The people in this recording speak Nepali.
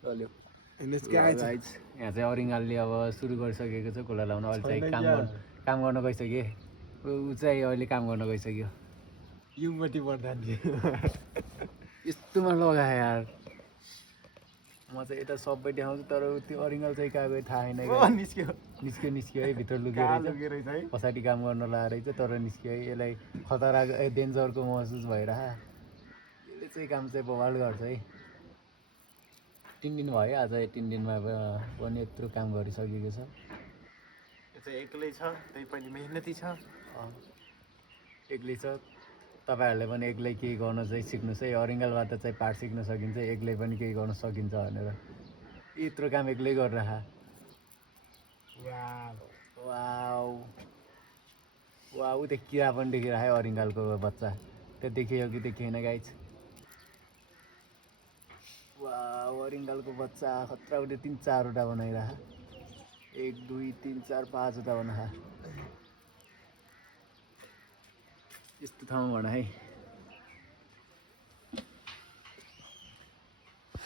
चल्यो गाइज यहाँ चाहिँ अरिङ्गालले अब सुरु गरिसकेको छ खोला लाउन अहिले चाहिँ काम गर्न गइसक्यो ऊ चाहिँ अहिले काम गर्न गइसक्यो युवती प्रधान यस्तोमा लगाए यार म चाहिँ यता सबै देखाउँछु तर त्यो अरिङ्गाल चाहिँ कहाँ गयो थाहा छैन निस्क्यो है भित्र लुकेर है पछाडि काम गर्न लगाएर चाहिँ तर निस्क्यो है यसलाई खतरा डेन्जरको महसुस भइरह यसले चाहिँ काम चाहिँ बवाल गर्छ है 3 दिन भयो आज 3 दिनमा पनि यत्रो काम गरिसकेको छ यो चाहिँ एक्लै छ त्यही पनि मेहनती छ एक्लै छ तपाईहरुले पनि एक्लै केही गर्न चाहिँ सिक्नुस् है अरिङ्गालबाट चाहिँ पाठ सिक्न सकिन्छ एक्लै पनि केही गर्न सकिन्छ भनेर यत्रो काम एक्लै गरिरह वाउ वाउ त्यो किरा पनि देखिरह है अरिङ्गालको बच्चा त्यो देखियो कि देखिएन गाइज वाउ अरिङ्गालको बच्चा खतरा उठ्यो 3-4 वटा बनाइरह 1 2 3 4 5 वटा बना यस्तो ठाउँमा भन है